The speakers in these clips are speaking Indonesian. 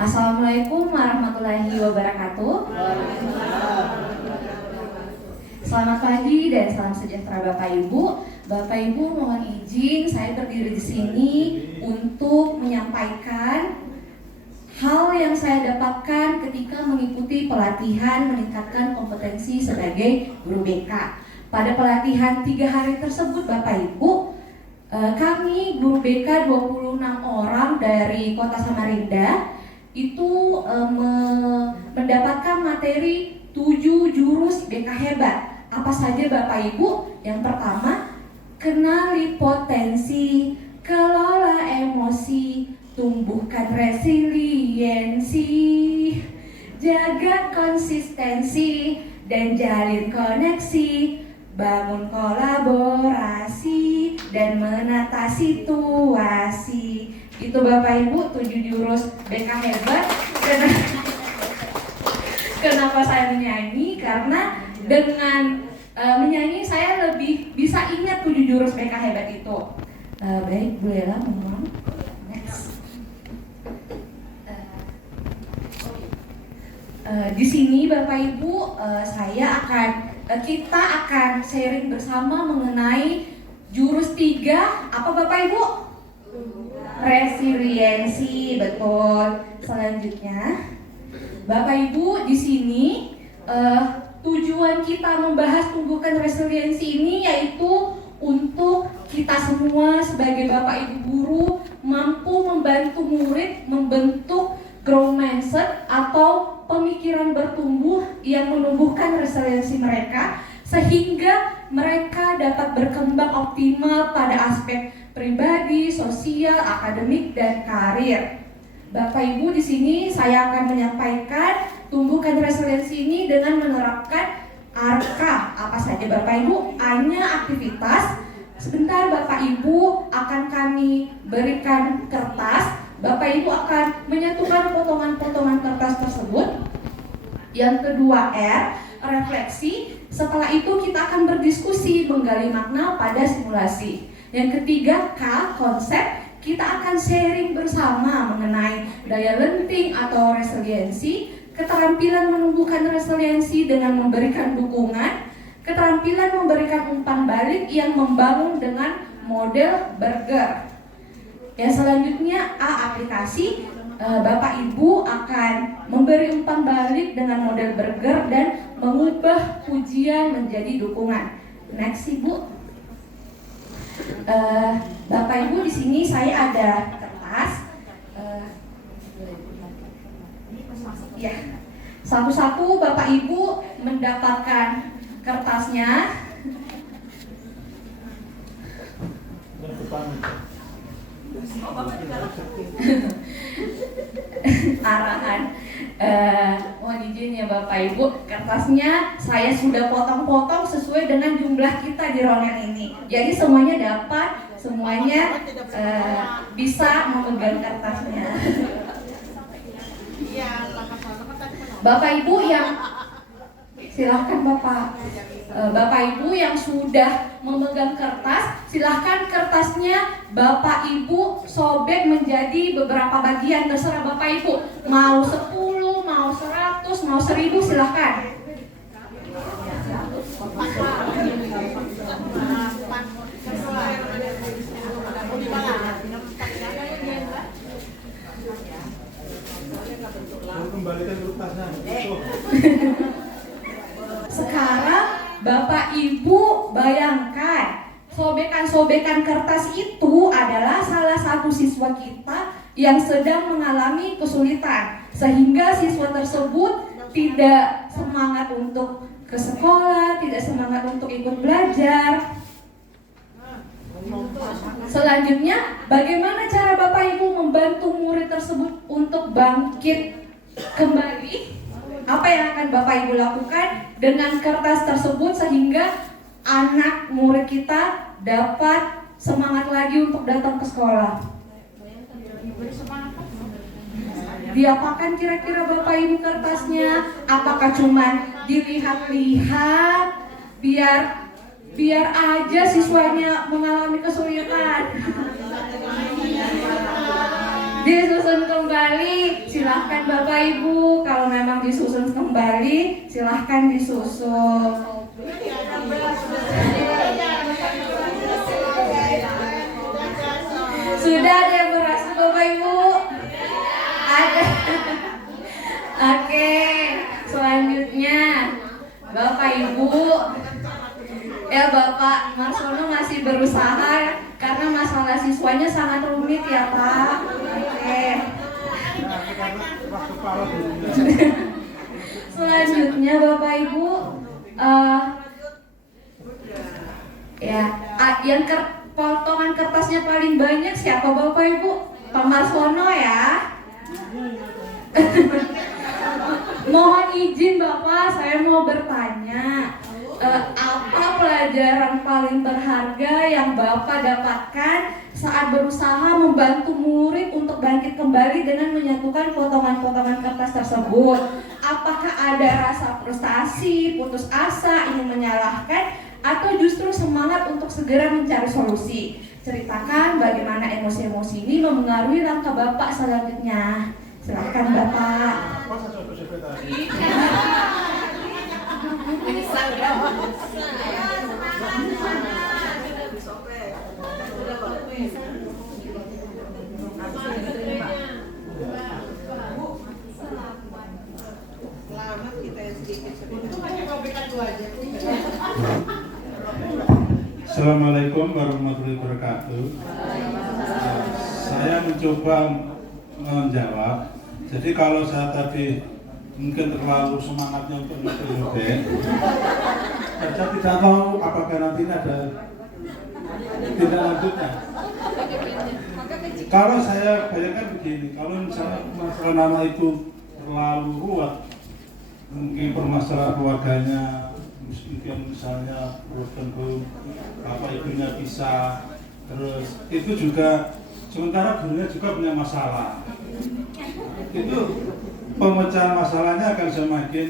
Assalamualaikum warahmatullahi wabarakatuh. Selamat pagi dan salam sejahtera Bapak Ibu. Bapak Ibu, mohon izin saya berdiri di sini untuk menyampaikan hal yang saya dapatkan ketika mengikuti pelatihan meningkatkan kompetensi sebagai guru BK. Pada pelatihan 3 hari tersebut Bapak Ibu, kami guru BK 26 orang dari Kota Samarinda itu mendapatkan materi 7 jurus BK hebat. Apa saja Bapak Ibu? Yang pertama, kenali potensi, kelola emosi, tumbuhkan resiliensi, jaga konsistensi, dan jalin koneksi, bangun kolaborasi, dan menata situasi. Itu Bapak Ibu 7 jurus BK hebat. Kenapa saya menyanyi? Karena dengan menyanyi saya lebih bisa ingat 7 jurus BK hebat itu. Baik, Bu Lela ngomong. Next. Di sini Bapak Ibu, kita akan sharing bersama mengenai jurus 3. Apa Bapak Ibu? Resiliensi, betul. Selanjutnya, Bapak Ibu di sini tujuan kita membahas tumbuhkan resiliensi ini yaitu untuk kita semua sebagai Bapak Ibu guru mampu membantu murid membentuk growth mindset atau pemikiran bertumbuh yang menumbuhkan resiliensi mereka sehingga mereka dapat berkembang optimal pada aspek pribadi, sosial, akademik, dan karir. Bapak Ibu di sini saya akan menyampaikan tumbuhkan resiliensi ini dengan menerapkan ARKA. Apa saja Bapak Ibu? A-nya aktivitas. Sebentar Bapak Ibu akan kami berikan kertas. Bapak Ibu akan menyatukan potongan-potongan kertas tersebut. Yang kedua R, refleksi. Setelah itu kita akan berdiskusi menggali makna pada simulasi. Yang ketiga K, konsep. Kita akan sharing bersama mengenai daya lenting atau resiliensi, keterampilan menumbuhkan resiliensi dengan memberikan dukungan, keterampilan memberikan umpan balik yang membangun dengan model burger. Yang selanjutnya A, aplikasi. Bapak Ibu akan memberi umpan balik dengan model burger dan mengubah pujian menjadi dukungan. Next Ibu. Bapak Ibu di sini saya ada kertas. Ya, satu-satu Bapak Ibu mendapatkan kertasnya. Arahan. Mohon izin ya Bapak Ibu, kertasnya saya sudah potong-potong sesuai dengan jumlah kita di ruangan ini. Jadi semuanya dapat, semuanya bisa memegang kertasnya. Bapak Ibu yang silahkan Bapak Ibu yang sudah memegang kertas, silahkan kertasnya Bapak Ibu sobek menjadi beberapa bagian, terserah Bapak Ibu. Mau 10, mau 100, mau 1000 silahkan. Kembalikan kertasnya. Sekarang Bapak Ibu bayangkan, sobekan-sobekan kertas itu adalah salah satu siswa kita yang sedang mengalami kesulitan, sehingga siswa tersebut tidak semangat untuk ke sekolah, tidak semangat untuk ikut belajar. Selanjutnya, bagaimana cara Bapak Ibu membantu murid tersebut untuk bangkit kembali? Apa yang akan Bapak Ibu lakukan dengan kertas tersebut sehingga anak murid kita dapat semangat lagi untuk datang ke sekolah? Diapakan kira-kira Bapak Ibu kertasnya? Apakah cuma dilihat-lihat biar aja siswanya mengalami kesulitan? Disusun kembali Bapak Ibu, kalau memang disusun kembali, silahkan disusun. Sudah ada yang berhasil Bapak Ibu? Ada. Oke, selanjutnya Bapak Ibu, ya Bapak Marsono masih berusaha karena masalah siswanya sangat rumit ya Pak. Oke. Selanjutnya Bapak Ibu, yang potongan kertasnya paling banyak siapa Bapak Ibu? Pak Marsono ya. Mohon izin Bapak, saya mau bertanya, apa pelajaran paling berharga yang Bapak dapatkan saat berusaha membantu murid untuk bangkit kembali dengan menyatukan potongan-potongan kertas tersebut? Apakah ada rasa frustasi, putus asa, ingin menyalahkan, atau justru semangat untuk segera mencari solusi? Ceritakan bagaimana emosi-emosi ini mempengaruhi langkah Bapak selanjutnya. Silakan Bapak. Assalamualaikum warahmatullahi wabarakatuh. Saya mencoba menjawab. Jadi kalau saya tadi mungkin terlalu semangatnya untuk nyobek, saya tidak tahu apakah nanti ada tindak lanjutnya. Kalau saya bayangkan begini, kalau misalnya masalah nama itu terlalu ruwet, mungkin permasalahan keluarganya, mungkin misalnya broken home, apa ibunya bisa, terus itu juga sementara gurunya juga punya masalah. Itu pemecahan masalahnya akan semakin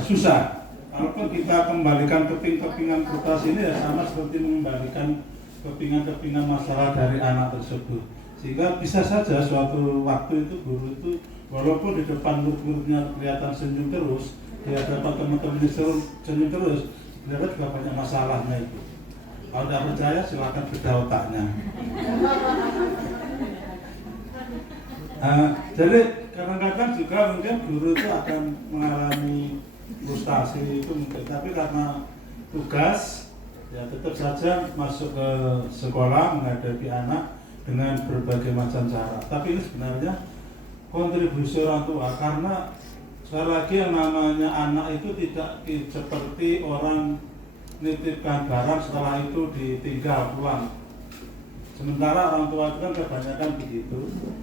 susah. Kalaupun kita kembalikan keping-kepingan kertas ini ya sama seperti mengembalikan kepingan-kepingan masalah dari anak tersebut. Sehingga bisa saja suatu waktu itu guru itu walaupun di depan murid-muridnya kelihatan senyum terus, di hadapan teman-temannya senyum terus, ternyata juga banyak masalahnya itu. Kalau tidak percaya silakan bedah otaknya. Jadi kadang-kadang juga mungkin guru itu akan mengalami frustasi itu mungkin, tapi karena tugas ya tetap saja masuk ke sekolah menghadapi anak dengan berbagai macam cara. Tapi ini sebenarnya kontribusi orang tua, karena sekali lagi yang namanya anak itu tidak seperti orang nitipkan barang setelah itu ditinggal pulang. Sementara orang tua itu kan kebanyakan begitu,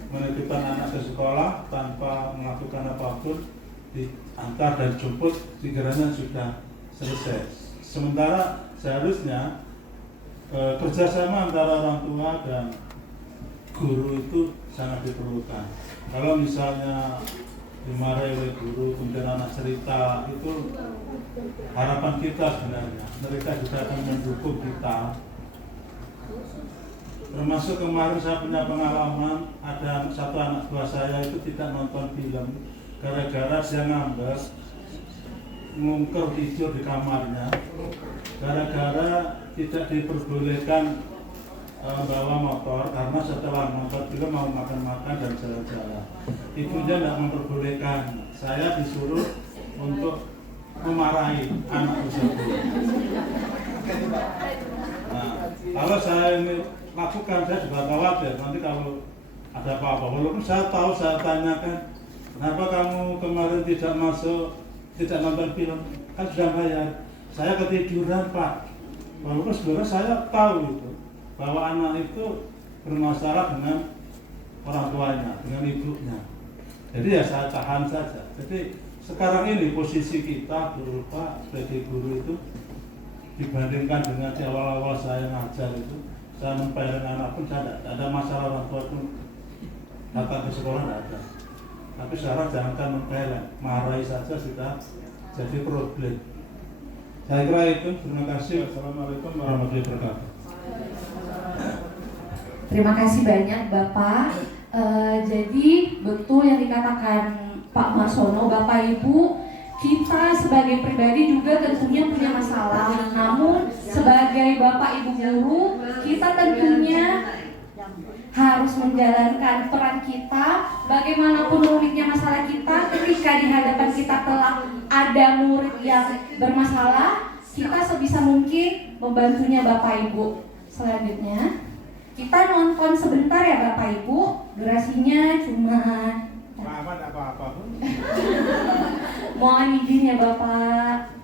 menitipkan anak ke sekolah tanpa melakukan apapun, diantar dan jemput sekiranya sudah selesai. Sementara seharusnya kerjasama antara orang tua dan guru itu sangat diperlukan. Kalau misalnya dimarahi oleh guru kemudian anak cerita, itu harapan kita sebenarnya mereka juga akan mendukung kita. Termasuk kemarin saya punya pengalaman, ada satu anak buah saya itu tidak nonton film gara-gara dia ngambek, ngungker tidur di kamarnya, gara-gara tidak diperbolehkan bawa motor karena setelah nonton film mau makan-makan dan jalan-jalan. Ibunya tidak memperbolehkan. Saya disuruh untuk memarahi anak tersebut. Nah, kalau saya ini lakukan, saya juga khawatir nanti kalau ada apa-apa. Walaupun saya tahu, saya tanyakan, kenapa kamu kemarin tidak masuk, tidak nonton film? Kan sudah bayar. Saya ketiduran Pak. Walaupun sebenarnya saya tahu itu bahwa anak itu bermasalah dengan orang tuanya, dengan ibunya. Jadi ya saya tahan saja. Jadi sekarang ini posisi kita berupa sebagai guru itu dibandingkan dengan di awal-awal saya ngajar itu, saya membayar anak pun saya tidak ada masalah, orang tua pun datang ke sekolah tidak ada. Tapi sekarang jangankan membayar, marahi saja sudah jadi problem. Saya kira itu. Terima kasih. Wassalamualaikum warahmatullahi wabarakatuh. Terima kasih banyak Bapak. Jadi betul yang dikatakan dikatakan Pak Marsono, Bapak Ibu, kita sebagai pribadi juga tentunya punya masalah. Namun sebagai Bapak Ibu guru, kita tentunya harus menjalankan peran kita. Bagaimanapun rumitnya masalah kita, ketika di hadapan kita telah ada murid yang bermasalah, kita sebisa mungkin membantunya Bapak Ibu. Selanjutnya, kita nonton sebentar ya Bapak Ibu. Durasinya cuma Aman apa-apa. mohon izin ya Bapak.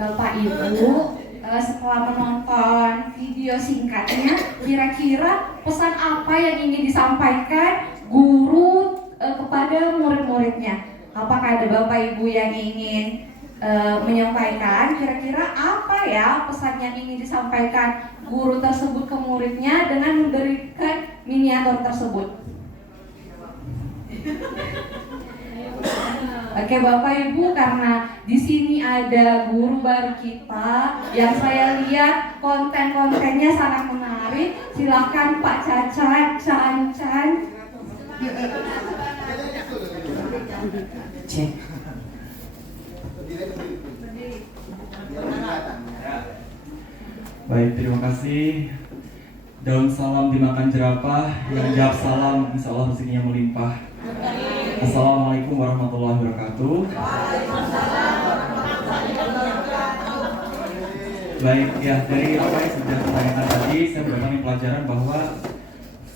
Bapak Ibu, setelah menonton video singkatnya, kira-kira pesan apa yang ingin disampaikan guru kepada murid-muridnya? Apakah ada Bapak Ibu yang ingin menyampaikan kira-kira apa ya pesan yang ingin disampaikan guru tersebut ke muridnya dengan memberikan miniatur tersebut? Oke Bapak Ibu, karena di sini ada guru baru kita yang saya lihat konten-kontennya sangat menarik. Silakan Pak Caca, Can. Cek. Baik, terima kasih. Daun salam dimakan jerapah, yang jawab salam insya Allah rezekinya melimpah. Assalamualaikum warahmatullahi wabarakatuh. Baik, ya dari apa yang sudah ditanyakan tadi, saya mendapatkan pelajaran bahwa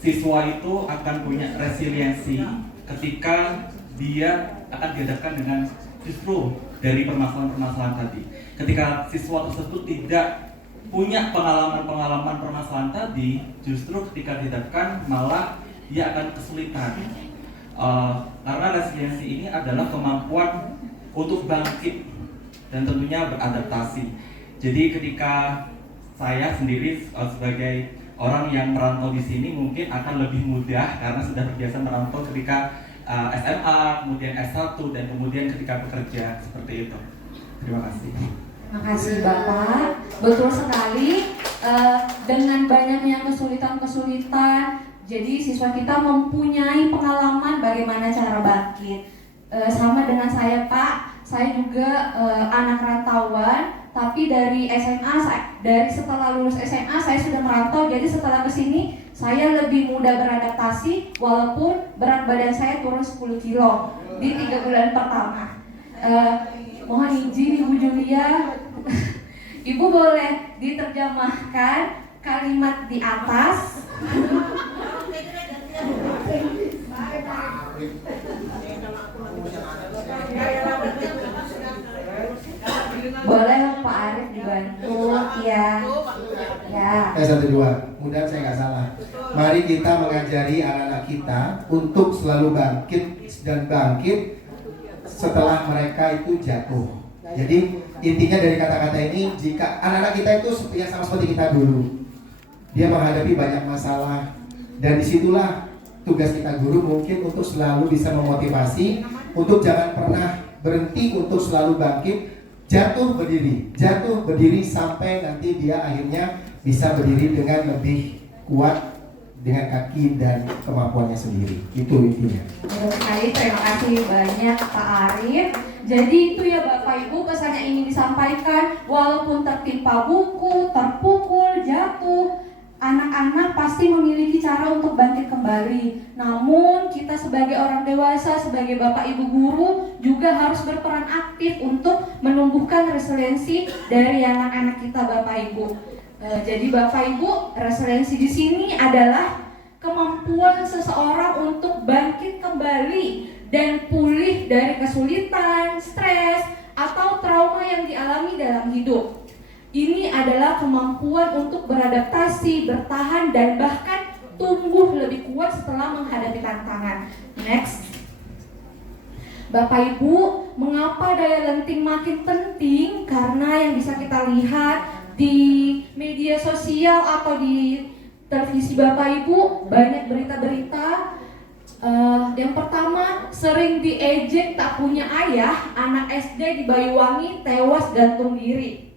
siswa itu akan punya resiliensi ketika dia akan dihadapkan dengan justru dari permasalahan-permasalahan tadi. Ketika siswa tersebut tidak punya pengalaman-pengalaman permasalahan tadi, justru ketika dihadapkan malah dia akan kesulitan. Karena resiliensi ini adalah kemampuan untuk bangkit dan tentunya beradaptasi. Jadi ketika saya sendiri sebagai orang yang merantau di sini mungkin akan lebih mudah karena sudah terbiasa merantau ketika SMA, kemudian S1 dan kemudian ketika bekerja seperti itu. Terima kasih. Terima kasih Bapak. Betul sekali. Dengan banyaknya kesulitan-kesulitan, jadi siswa kita mempunyai pengalaman bagaimana cara bangkit. Sama dengan saya Pak, saya juga anak rantauan, tapi dari SMA, dari setelah lulus SMA saya sudah merantau, jadi setelah kesini saya lebih mudah beradaptasi walaupun berat badan saya turun 10 kilo di 3 bulan pertama. Mohon izin Ibu Julia, Ibu boleh diterjemahkan kalimat di atas. Boleh Pak Arif dibantu ya. Ya. 1, 2. Mudah saya nggak salah. Mari kita mengajari anak-anak kita untuk selalu bangkit dan bangkit setelah mereka itu jatuh. Jadi intinya dari kata-kata ini, jika anak-anak kita itu yang sama seperti kita dulu, dia menghadapi banyak masalah, dan disitulah tugas kita guru mungkin untuk selalu bisa memotivasi untuk jangan pernah berhenti untuk selalu bangkit, jatuh berdiri sampai nanti dia akhirnya bisa berdiri dengan lebih kuat dengan kaki dan kemampuannya sendiri. Itu intinya. Betul sekali, terima kasih banyak Pak Arif. Jadi itu ya Bapak Ibu, pesannya ingin disampaikan, walaupun tertimpa buku, terpukul, jatuh, anak-anak pasti memiliki cara untuk bangkit kembali. Namun kita sebagai orang dewasa, sebagai Bapak Ibu guru juga harus berperan aktif untuk menumbuhkan resiliensi dari anak-anak kita Bapak Ibu. Jadi Bapak Ibu, resiliensi di sini adalah kemampuan seseorang untuk bangkit kembali dan pulih dari kesulitan, stres, atau trauma yang dialami dalam hidup. Ini adalah kemampuan untuk beradaptasi, bertahan, dan bahkan tumbuh lebih kuat setelah menghadapi tantangan. Next. Bapak Ibu, mengapa daya lenting makin penting? Karena yang bisa kita lihat di media sosial atau di televisi Bapak Ibu banyak berita-berita. Yang pertama, sering diejek tak punya ayah, anak SD di Banyuwangi tewas gantung diri.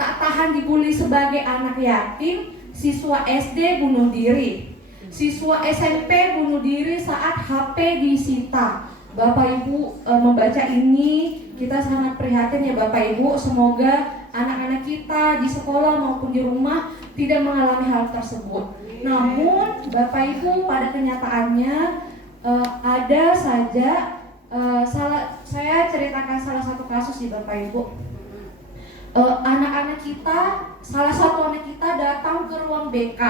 Tak tahan dibully sebagai anak yatim, siswa SD bunuh diri. Siswa SMP bunuh diri saat HP disita. Bapak Ibu membaca ini, kita sangat prihatin ya Bapak Ibu. Semoga anak-anak kita di sekolah maupun di rumah tidak mengalami hal tersebut. Namun Bapak Ibu, pada kenyataannya ada saja saya ceritakan salah satu kasus di Bapak Ibu. Anak-anak kita, salah satu anak kita datang ke ruang BK.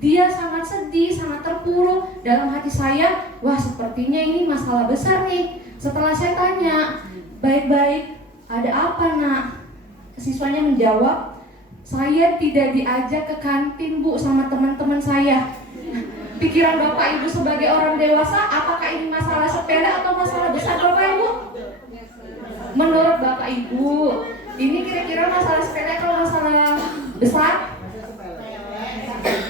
Dia sangat sedih, sangat terpuruk. Dalam hati saya, wah sepertinya ini masalah besar nih. Setelah saya tanya, baik-baik, ada apa nak? Siswanya menjawab, saya tidak diajak ke kantin Bu sama teman-teman saya. Pikiran Bapak Ibu sebagai orang dewasa, apakah ini masalah sepele atau masalah besar Bapak Ibu? Menurut Bapak Ibu, ini kira-kira masalah sepele atau masalah besar?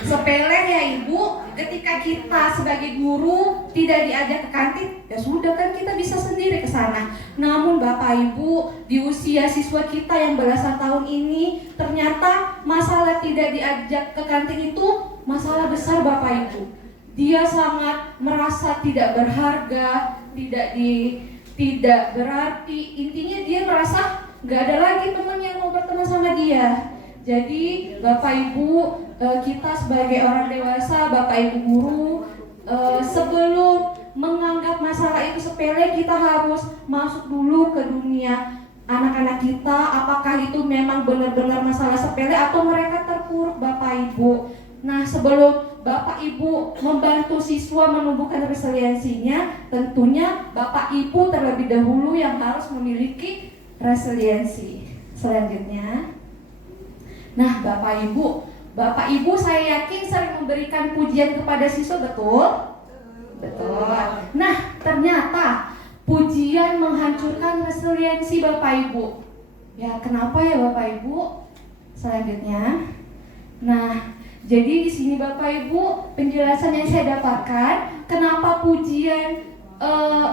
Sepele ya Ibu. Ketika kita sebagai guru tidak diajak ke kantin, ya sudah kan kita bisa sendiri ke sana. Namun Bapak Ibu, di usia siswa kita yang belasan tahun ini, ternyata masalah tidak diajak ke kantin itu masalah besar Bapak Ibu. Dia sangat merasa tidak berharga, tidak berarti. Intinya dia merasa nggak ada lagi teman yang mau berteman sama dia. Jadi Bapak Ibu, kita sebagai orang dewasa, Bapak Ibu guru, sebelum menganggap masalah itu sepele, kita harus masuk dulu ke dunia anak-anak kita. Apakah itu memang benar-benar masalah sepele atau mereka terpuruk Bapak Ibu. Nah, sebelum Bapak Ibu membantu siswa menumbuhkan resiliensinya, tentunya Bapak Ibu terlebih dahulu yang harus memiliki resiliensi. Selanjutnya, nah Bapak Ibu saya yakin sering memberikan pujian kepada siswa, betul? Betul. Nah, ternyata pujian menghancurkan resiliensi Bapak Ibu. Ya, kenapa ya Bapak Ibu? Selanjutnya. Nah, jadi di sini Bapak Ibu, penjelasan yang saya dapatkan kenapa pujian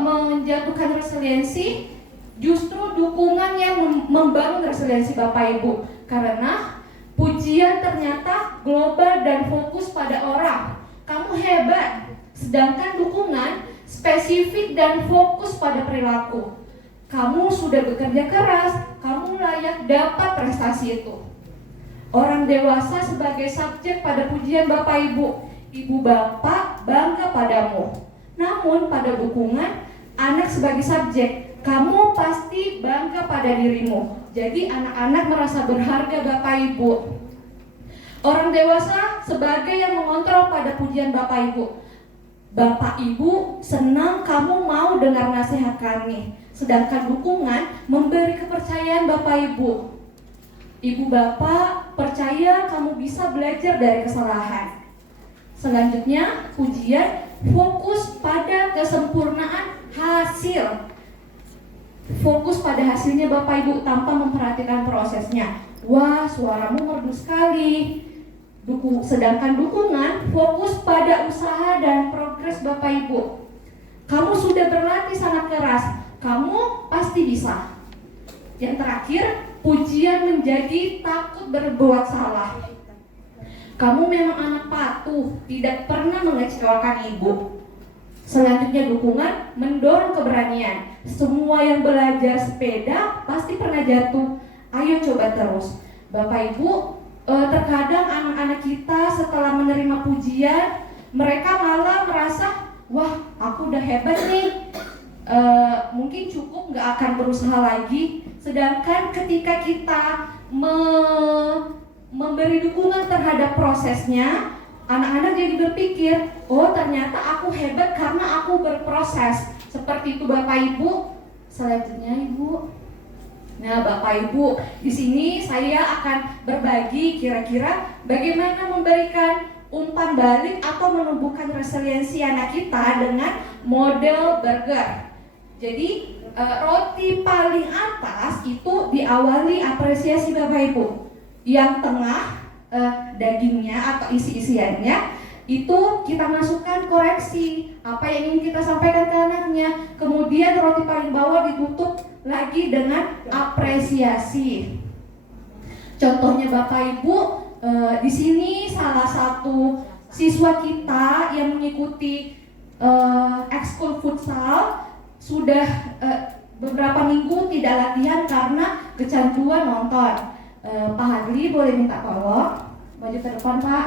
menjatuhkan resiliensi, justru dukungan yang membangun resiliensi Bapak Ibu. Karena pujian ternyata global dan fokus pada orang. Kamu hebat, sedangkan dukungan spesifik dan fokus pada perilaku. Kamu sudah bekerja keras, kamu layak dapat prestasi itu. Orang dewasa sebagai subjek pada pujian Bapak Ibu, ibu bapak bangga padamu. Namun pada dukungan, anak sebagai subjek, kamu pasti bangga pada dirimu. Jadi anak-anak merasa berharga Bapak Ibu. Orang dewasa sebagai yang mengontrol pada pujian Bapak Ibu. Bapak Ibu senang kamu mau dengar nasihat kami. Sedangkan dukungan memberi kepercayaan Bapak Ibu. Ibu Bapak percaya kamu bisa belajar dari kesalahan. Selanjutnya, pujian fokus pada kesempurnaan hasil. Fokus pada hasilnya Bapak Ibu tanpa memperhatikan prosesnya. Wah, suaramu merdu sekali. Sedangkan dukungan fokus pada usaha dan progres Bapak Ibu. Kamu sudah berlatih sangat keras, kamu pasti bisa. Yang terakhir, pujian menjadi takut berbuat salah. Kamu memang anak patuh, tidak pernah mengecewakan ibu. Selanjutnya dukungan mendorong keberanian. Semua yang belajar sepeda pasti pernah jatuh. Ayo coba terus. Bapak Ibu, terkadang anak-anak kita setelah menerima pujian, mereka malah merasa, wah aku udah hebat nih, mungkin cukup gak akan berusaha lagi. Sedangkan ketika kita memberi dukungan terhadap prosesnya, anak-anak jadi berpikir, oh ternyata aku hebat karena aku berproses. Seperti itu Bapak Ibu. Selanjutnya Ibu. Nah Bapak Ibu, di sini saya akan berbagi kira-kira bagaimana memberikan umpan balik atau menumbuhkan resiliensi anak kita dengan model burger. Jadi roti paling atas itu diawali apresiasi Bapak Ibu. Yang tengah dagingnya atau isi-isiannya itu kita masukkan koreksi apa yang ingin kita sampaikan ke anaknya. Kemudian roti paling bawah ditutup lagi dengan apresiasi. Contohnya Bapak Ibu, di sini salah satu siswa kita yang mengikuti ekskul futsal sudah beberapa minggu tidak latihan karena kecanduan nonton. Pak Hadli boleh minta tolong maju ke depan Pak.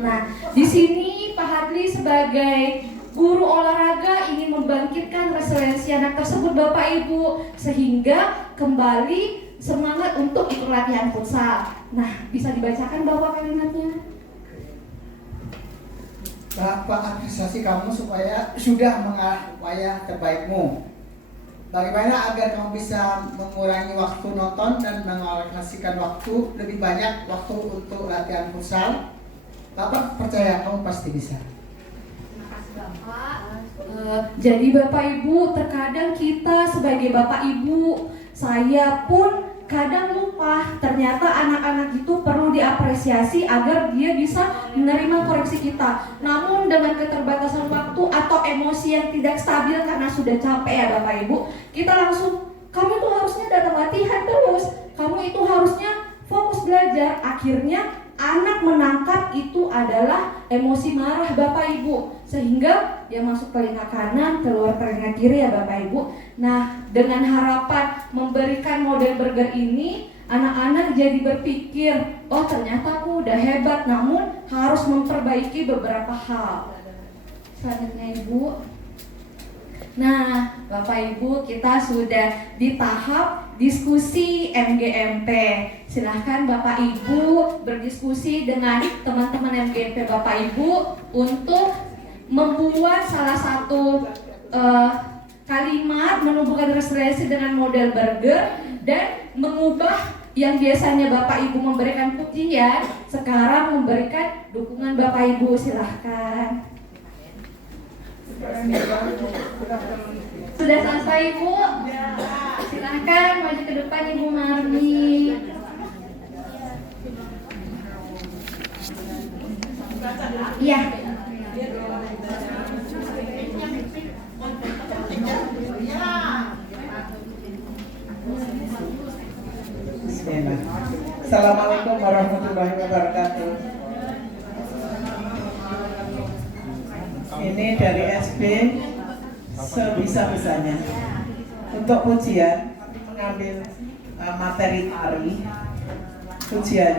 Nah, di sini Pak Hadli sebagai guru olahraga ingin membangkitkan resiliensi anak tersebut Bapak Ibu sehingga kembali semangat untuk ikut latihan futsal. Nah, bisa dibacakan Bapak kalimatnya? Bapak apresiasi kamu supaya sudah mengarah terbaikmu. Bagaimana agar kamu bisa mengurangi waktu nonton dan mengalokasikan waktu lebih banyak waktu untuk latihan futsal? Bapak percaya kamu pasti bisa. Terima kasih Bapak. Jadi Bapak Ibu, terkadang kita sebagai Bapak Ibu, saya pun kadang lupa ternyata anak-anak itu perlu diapresiasi agar dia bisa menerima koreksi kita. Namun dengan keterbatasan waktu atau emosi yang tidak stabil karena sudah capek ya Bapak Ibu, kita langsung, kamu itu harusnya datang latihan terus, kamu itu harusnya fokus belajar. Akhirnya anak menangkap itu adalah emosi marah Bapak Ibu, sehingga dia masuk telinga kanan, keluar telinga kiri ya Bapak Ibu. Nah, dengan harapan memberikan model burger ini, anak-anak jadi berpikir, oh ternyata aku udah hebat, namun harus memperbaiki beberapa hal. Selanjutnya Ibu. Nah, Bapak Ibu, kita sudah di tahap diskusi MGMP. Silahkan Bapak Ibu berdiskusi dengan teman-teman MGMP Bapak Ibu untuk membuat salah satu kalimat menumbuhkan resiliensi dengan model burger dan mengubah yang biasanya Bapak Ibu memberikan pujian, sekarang memberikan dukungan Bapak Ibu. Silahkan. Sudah selesai Ibu? Silahkan maju ke depan Ibu Marmi. Iya. Bismillah. Assalamualaikum warahmatullahi wabarakatuh. Ini dari SB sebisa-bisanya. Untuk pujian mengambil materi tari. Pujian.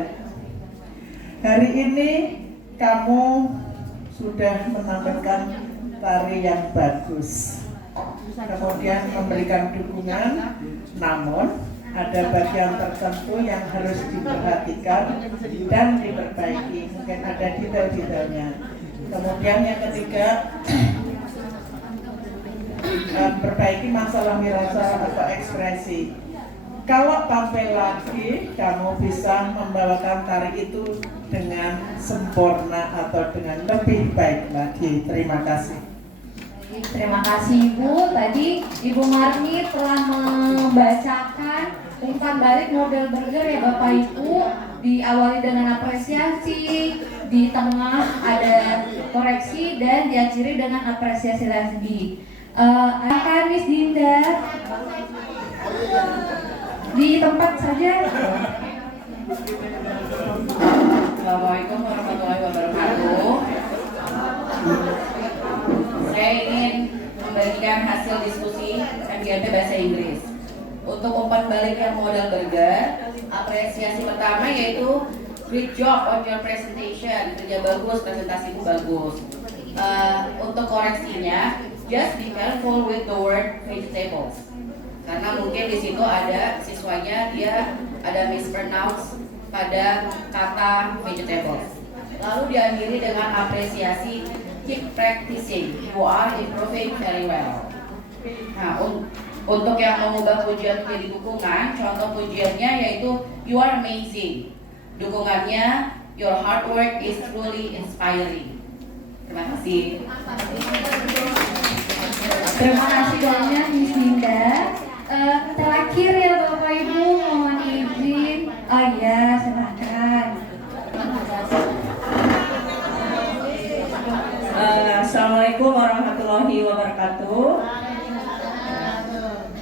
Hari ini kamu sudah menampilkan tari yang bagus. Kemudian memberikan dukungan, namun ada bagian tertentu yang harus diperhatikan dan diperbaiki. Mungkin ada detail-detailnya. Kemudian yang ketiga, perbaiki masalah mirasa atau ekspresi. Kalau tampil lagi, kamu bisa membawakan tari itu dengan sempurna atau dengan lebih baik lagi. Terima kasih. Terima kasih Ibu. Tadi Ibu Marmi telah membacakan umpan balik model burger ya Bapak Ibu. Diawali dengan apresiasi, di tengah ada koreksi dan diakhiri dengan apresiasi lagi. Akan Miss Dinda di tempat saja. Assalamualaikum warahmatullahi wabarakatuh. Saya ingin membagikan hasil diskusi MGMP Bahasa Inggris. Untuk umpan balik yang modal burger, apresiasi pertama yaitu great job on your presentation, kerja bagus, presentasimu bagus. Untuk koreksinya, just be careful with the word vegetables. Karena mungkin di situ ada siswanya dia ada mispronounce pada kata vegetables. Lalu diakhiri dengan apresiasi, keep practicing, you are improving very well. Nah, untuk yang mengubah pujian menjadi dukungan, contoh pujiannya yaitu you are amazing. Dukungannya, your hard work is truly inspiring. Terima kasih. Terima kasih banyak Miss Dinda. Terakhir ya Bapak Ibu, mohon izin. Oh iya, silakan. Assalamualaikum warahmatullahi wabarakatuh.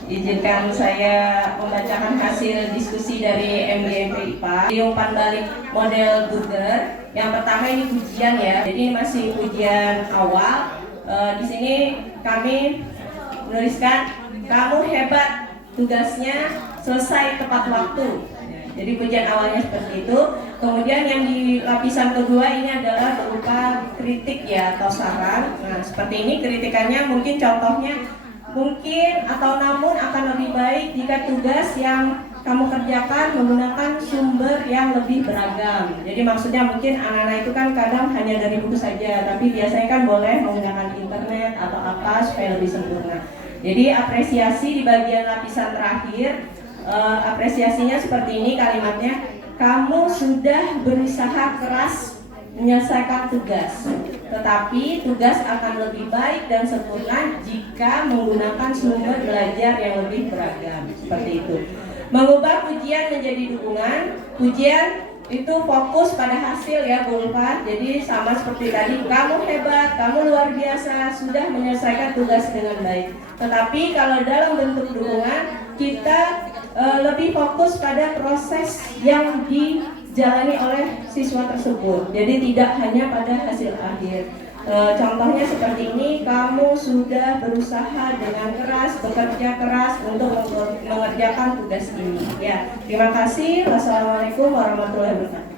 Izinkan saya membacakan hasil diskusi dari MGMP IPA di umpan balik model burger. Yang pertama ini pujian ya, jadi ini masih pujian awal. Di sini kami menuliskan kamu hebat, tugasnya selesai tepat waktu. Jadi pujian awalnya seperti itu. Kemudian yang di lapisan kedua ini adalah berupa kritik ya atau saran. Nah seperti ini kritikannya, mungkin contohnya mungkin atau namun akan lebih baik jika tugas yang kamu kerjakan menggunakan sumber yang lebih beragam. Jadi maksudnya mungkin anak-anak itu kan kadang hanya dari buku saja, tapi biasanya kan boleh menggunakan internet atau apa supaya lebih sempurna. Jadi apresiasi di bagian lapisan terakhir, apresiasinya seperti ini kalimatnya, kamu sudah berusaha keras menyelesaikan tugas, tetapi tugas akan lebih baik dan sempurna jika menggunakan sumber belajar yang lebih beragam. Seperti itu. Mengubah pujian menjadi dukungan. Pujian itu fokus pada hasil ya Bu Ulfa. Jadi sama seperti tadi, kamu hebat, kamu luar biasa, sudah menyelesaikan tugas dengan baik. Tetapi kalau dalam bentuk dukungan, kita lebih fokus pada proses yang dijalani oleh siswa tersebut. Jadi tidak hanya pada hasil akhir. Contohnya seperti ini, kamu sudah berusaha dengan keras, bekerja keras untuk mengerjakan tugas ini. Ya, terima kasih. Wassalamualaikum warahmatullahi wabarakatuh.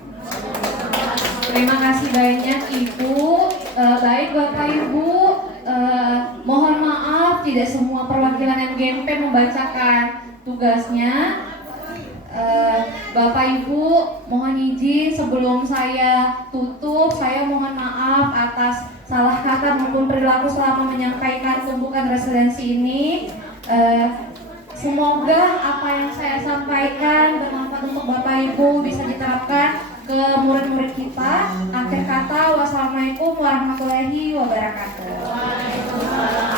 Terima kasih banyak Ibu. Baik Bapak Ibu, mohon maaf tidak semua perwakilan MGMP membacakan tugasnya. Bapak Ibu, mohon izin sebelum saya tutup, saya mohon maaf atas salah kata maupun perilaku selama menyampaikan pembukaan residensi ini. Semoga apa yang saya sampaikan bermanfaat untuk Bapak Ibu bisa diterapkan ke murid-murid kita. Akhir kata, wassalamualaikum warahmatullahi wabarakatuh.